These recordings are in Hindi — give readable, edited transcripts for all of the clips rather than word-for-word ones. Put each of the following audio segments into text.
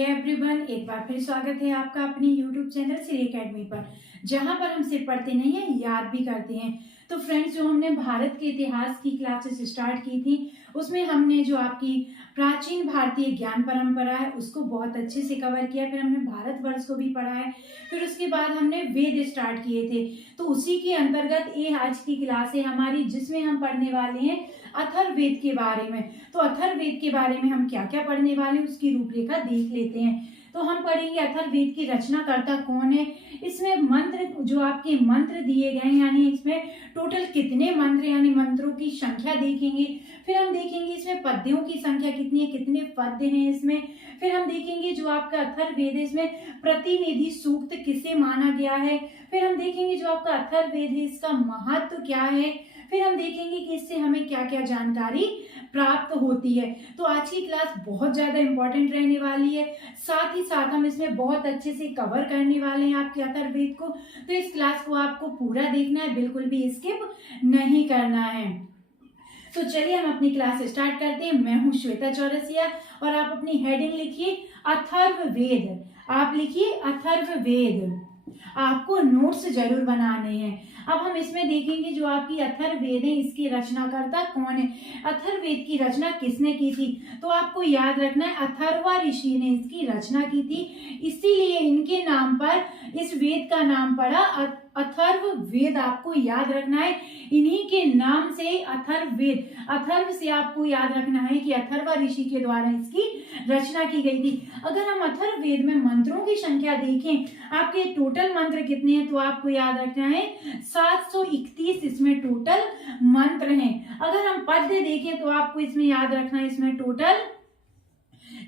हे एवरीवन, एक बार फिर स्वागत है आपका अपने यूट्यूब चैनल श्री एकेडमी पर, जहां पर हम सिर्फ पढ़ते नहीं हैं, याद भी करते हैं। तो फ्रेंड्स, जो हमने भारत के इतिहास की क्लासेस स्टार्ट की थी, उसमें हमने जो आपकी प्राचीन भारतीय ज्ञान परंपरा है उसको बहुत अच्छे से कवर किया। फिर हमने भारतवर्ष को भी पढ़ा है। फिर उसके बाद हमने वेद स्टार्ट किए थे। तो उसी के अंतर्गत ये आज की क्लास है हमारी, जिसमें हम पढ़ने वाले हैं अथर्ववेद के बारे में। तो अथर्ववेद के बारे में हम क्या क्या पढ़ने वाले हैं उसकी रूपरेखा देख लेते हैं। तो हम पढ़ेंगे अथर्ववेद की रचनाकर्ता कौन है, इसमें मंत्र जो आपके मंत्र दिए गए हैं, यानी इसमें टोटल कितने मंत्र यानी मंत्रों की संख्या देखेंगे। फिर हम देखेंगे इसमें पद्यों की संख्या कितनी है, कितने पद्य हैं इसमें। फिर हम देखेंगे जो आपका अथर्ववेद है इसमें प्रतिनिधि सूक्त किसे माना गया है। फिर हम देखेंगे जो आपका अथर्ववेद है इसका महत्व क्या है। फिर हम देखेंगे कि इससे हमें क्या क्या जानकारी प्राप्त होती है। तो आज की क्लास बहुत ज्यादा इंपॉर्टेंट रहने वाली है। साथ ही साथ हम इसमें बहुत अच्छे से कवर करने वाले हैं आपके अथर्ववेद को। तो इस क्लास को आपको पूरा देखना है, बिल्कुल भी स्किप नहीं करना है। तो चलिए हम अपनी क्लास स्टार्ट करते हैं। मैं हूं श्वेता चौरसिया और आप अपनी हेडिंग लिखिए अथर्ववेद। आप लिखिए अथर्ववेद। आपको नोट्स जरूर बनाने हैं। अब हम इसमें देखेंगे जो आपकी अथर्ववेद है इसकी रचनाकर्ता कौन है, अथर्ववेद की रचना किसने की थी। तो आपको याद रखना है अथर्वा ऋषि ने इसकी रचना की थी, इसीलिए इनके नाम पर इस वेद का नाम पड़ा अथर्ववेद। आपको याद रखना है इन्हीं के नाम से अथर्ववेद, अथर्व से आपको याद रखना है कि अथर्वा ऋषि के द्वारा इसकी रचना की गई थी। अगर हम अथर्ववेद में मंत्रों की संख्या देखें, आपके टोटल मंत्र कितने हैं, तो आपको याद रखना है 731 इसमें टोटल मंत्र हैं। अगर हम पद्य देखें तो आपको इसमें याद रखना है इसमें टोटल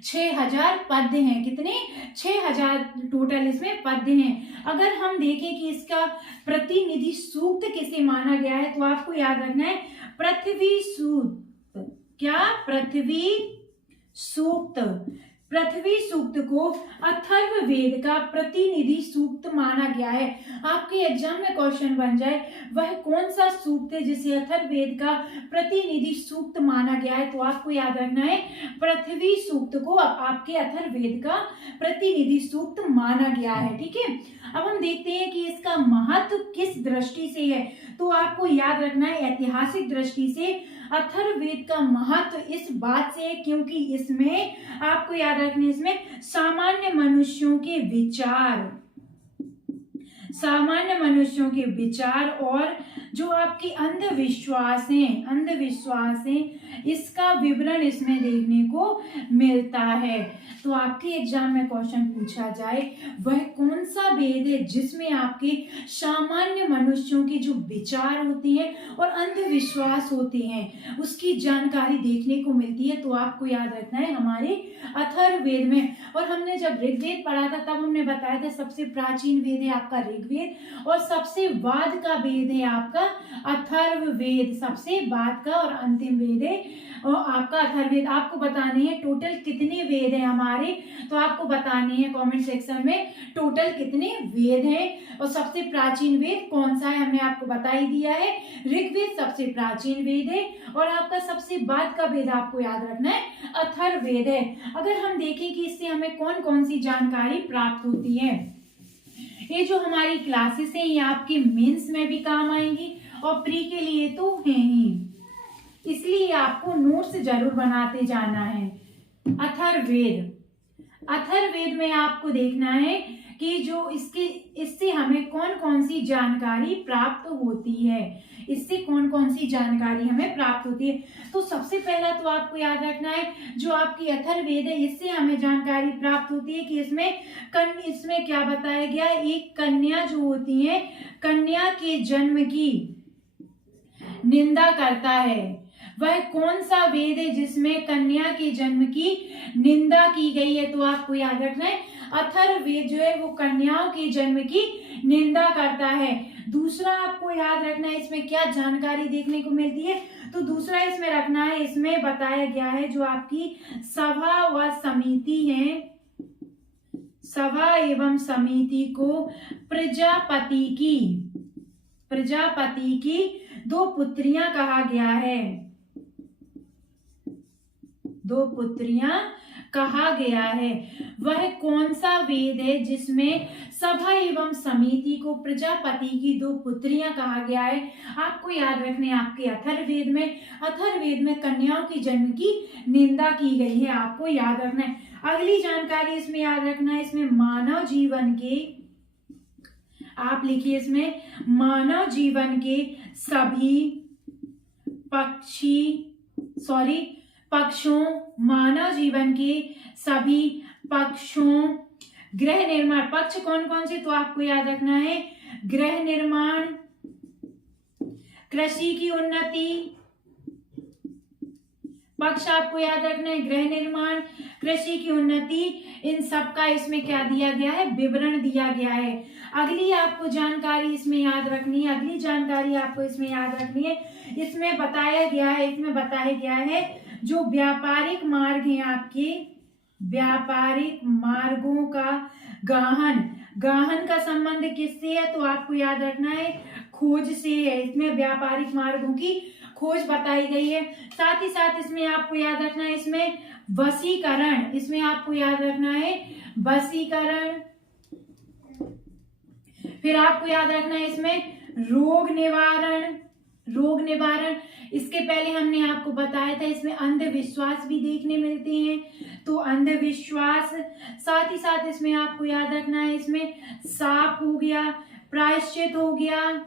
6000 पद्य हैं। कितने? 6000 टोटल इसमें पद्य हैं। अगर हम देखें कि इसका प्रतिनिधि सूक्त किसे माना गया है, तो आपको याद रखना है पृथ्वी सूक्त। क्या? पृथ्वी सूक्त। पृथ्वी सूक्त को अथर्ववेद का प्रतिनिधि सूक्त माना गया है। आपके एग्जाम में क्वेश्चन बन जाए वह कौन सा सूक्त है जिसे अथर्ववेद का प्रतिनिधि सूक्त माना गया है, तो आपको याद रखना है पृथ्वी सूक्त को आपके अथर्ववेद का प्रतिनिधि सूक्त माना गया है। ठीक है, अब हम देखते हैं कि इसका महत्व किस दृष्टि से है। तो आपको याद रखना है ऐतिहासिक दृष्टि से अथर्ववेद का महत्व इस बात से है क्योंकि इसमें आपको याद रखना है इसमें सामान्य मनुष्यों के विचार और जो आपकी अंधविश्वास है इसका विवरण इसमें देखने को मिलता है। तो आपके एग्जाम में क्वेश्चन पूछा जाए वह कौन सा वेद है जिसमें आपके सामान्य मनुष्यों के जो विचार होते हैं और अंधविश्वास होते हैं उसकी जानकारी देखने को मिलती है, तो आपको याद रखना है हमारे अथर्ववेद में। और हमने जब ऋग्वेद पढ़ा था तब हमने बताया था सबसे प्राचीन वेद है आपका ऋग्वेद और सबसे बाद का वेद है आपका अथर्ववेद। सबसे बाद का और अंतिम वेद है और आपका अथर्ववेद। आपको बताने हैं टोटल कितने वेद हैं हमारे, तो आपको बताने हैं कमेंट सेक्शन में टोटल कितने वेद हैं और सबसे प्राचीन वेद कौन सा है। हमने आपको बता ही दिया है ऋग्वेद सबसे प्राचीन वेद है और आपका सबसे बाद का वेद आपको याद रखना है अथर्ववेद है। अगर हम देखें कि इससे हमें कौन कौन सी जानकारी प्राप्त होती है, ये जो हमारी क्लासेस हैं ये आपके मेंस में भी काम आएंगी और प्री के लिए तो है ही, इसलिए आपको नोट्स जरूर बनाते जाना है। अथर्ववेद में आपको देखना है कि जो इससे हमें कौन कौन सी जानकारी प्राप्त होती है, इससे कौन कौन सी जानकारी हमें प्राप्त होती है। तो सबसे पहला तो आपको याद रखना है जो आपकी अथर्ववेद है इससे हमें जानकारी प्राप्त होती है कि इसमें क्या बताया गया है, एक कन्या जो होती है कन्या के जन्म की निंदा करता है। वह कौन सा वेद है जिसमें कन्या के जन्म की निंदा की गई है, तो आपको याद रखना है अथर्ववेद जो है वो कन्याओं के जन्म की निंदा करता है। दूसरा आपको याद रखना है इसमें क्या जानकारी देखने को मिलती है, तो दूसरा इसमें रखना है इसमें बताया गया है जो आपकी सभा व समिति है, सभा एवं समिति को प्रजापति की 2 पुत्रियां कहा गया है, 2 पुत्रियां कहा गया है वह कौन सा वेद है जिसमें सभा एवं समिति को प्रजापति की दो पुत्रियां कहा गया है। आपको याद रखने आपके अथर्ववेद में कन्याओं की जन्म की निंदा की गई है, आपको याद रखना है। अगली जानकारी इसमें याद रखना है, इसमें मानव जीवन के, आप लिखिए इसमें मानव जीवन के सभी पक्षों, मानव जीवन के सभी पक्षों, गृह निर्माण, पक्ष कौन कौन से, तो आपको याद रखना है गृह निर्माण, कृषि की उन्नति, पक्ष आपको याद रखना है गृह निर्माण, कृषि की उन्नति, इन सब का इसमें क्या दिया गया है, विवरण दिया गया है। अगली आपको जानकारी इसमें याद रखनी है, इसमें बताया गया है जो व्यापारिक मार्ग हैं आपके, व्यापारिक मार्गों का गाहन का संबंध किससे है, तो आपको याद रखना है खोज से है। इसमें व्यापारिक मार्गों की खोज बताई गई है। साथ ही साथ इसमें आपको याद रखना है इसमें वशीकरण, इसमें आपको याद रखना है वशीकरण, फिर आपको याद रखना है इसमें रोग निवारण। इसके पहले हमने आपको बताया था इसमें अंधविश्वास भी देखने मिलते हैं, तो अंधविश्वास, साथ ही साथ इसमें आपको याद रखना है इसमें साप हो गया, प्रायश्चित हो गया,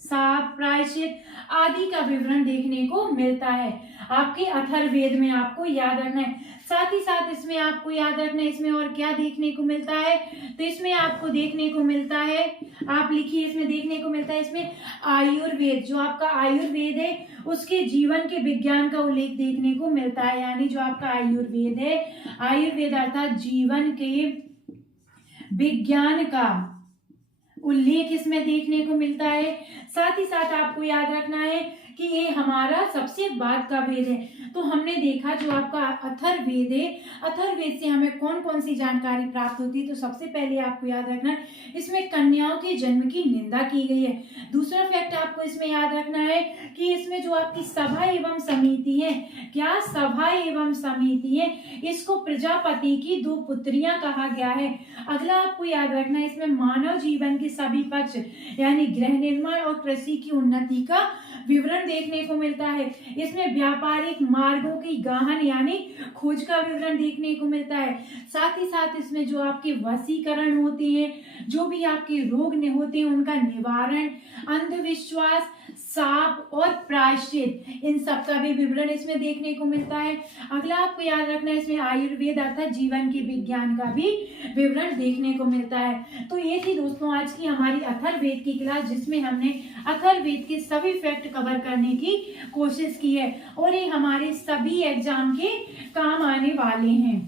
साप प्रायश्चित आदि का विवरण देखने को मिलता है आपके अथर्ववेद में, आपको याद रखना है। साथ ही साथ इसमें आपको याद रखना है इसमें और क्या देखने को मिलता है, तो इसमें आपको देखने को मिलता है, आप लिखिए इसमें देखने को मिलता है इसमें आयुर्वेद, जो आपका आयुर्वेद है उसके जीवन के विज्ञान का उल्लेख देखने को मिलता है। यानी जो आपका आयुर्वेद है, आयुर्वेद अर्थात जीवन के विज्ञान का उल्लेख इसमें देखने को मिलता है। साथ ही साथ आपको याद रखना है कि ये हमारा सबसे बाद का वेद है। तो हमने देखा जो आपका अथर्ववेद है, अथर्ववेद से हमें कौन कौन सी जानकारी प्राप्त होती है, तो सबसे पहले आपको याद रखना है इसमें कन्याओं के जन्म की निंदा की गई है। दूसरा फैक्ट आपको इसमें याद रखना है कि इसमें जो आपकी सभा एवं समिति है, क्या सभा एवं समिति है, इसको प्रजापति की दो पुत्रियां कहा गया है। अगला आपको याद रखना है इसमें मानव जीवन के सभी पक्ष यानी गृह निर्माण और कृषि की उन्नति का विवरण देखने को मिलता है। इसमें व्यापारिक मार्गों की गाहन यानी खोज का विवरण देखने को मिलता है। साथ ही साथ इसमें जो आपके वशीकरण होते हैं, जो भी आपके रोग होते हैं उनका निवारण, अंधविश्वास, साप और प्रायश्चित, इन सब का भी विवरण इसमें देखने को मिलता है। अगला आपको याद रखना है इसमें आयुर्वेद अर्थात जीवन के विज्ञान का भी विवरण देखने को मिलता है। तो ये थी दोस्तों आज की हमारी अथर्ववेद की क्लास, जिसमें हमने अथर्ववेद के सभी फैक्ट कवर करने की कोशिश की है और ये हमारे सभी एग्जाम के काम आने वाले हैं।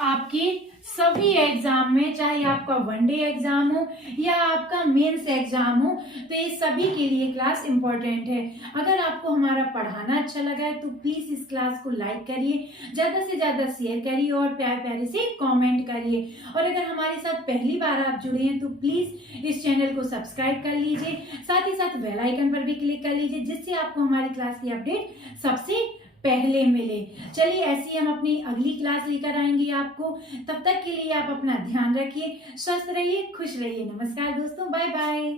आपके सभी एग्जाम में, चाहे आपका वनडे एग्जाम हो या आपका मेंस एग्जाम हो, तो ये सभी के लिए क्लास इंपॉर्टेंट है। अगर आपको हमारा पढ़ाना अच्छा लगा है तो प्लीज इस क्लास को लाइक करिए, ज्यादा से ज्यादा शेयर करिए और प्यारे प्यारे से कमेंट करिए। और अगर हमारे साथ पहली बार आप जुड़े हैं तो प्लीज इस चैनल को सब्सक्राइब कर लीजिए, साथ ही साथ बेल आइकन पर भी क्लिक कर लीजिए, जिससे आपको हमारी क्लास की अपडेट सबसे पहले मिले। चलिए ऐसी हम अपनी अगली क्लास लेकर आएंगे आपको। तब तक के लिए आप अपना ध्यान रखिए, स्वस्थ रहिए, खुश रहिए। नमस्कार दोस्तों, बाय बाय।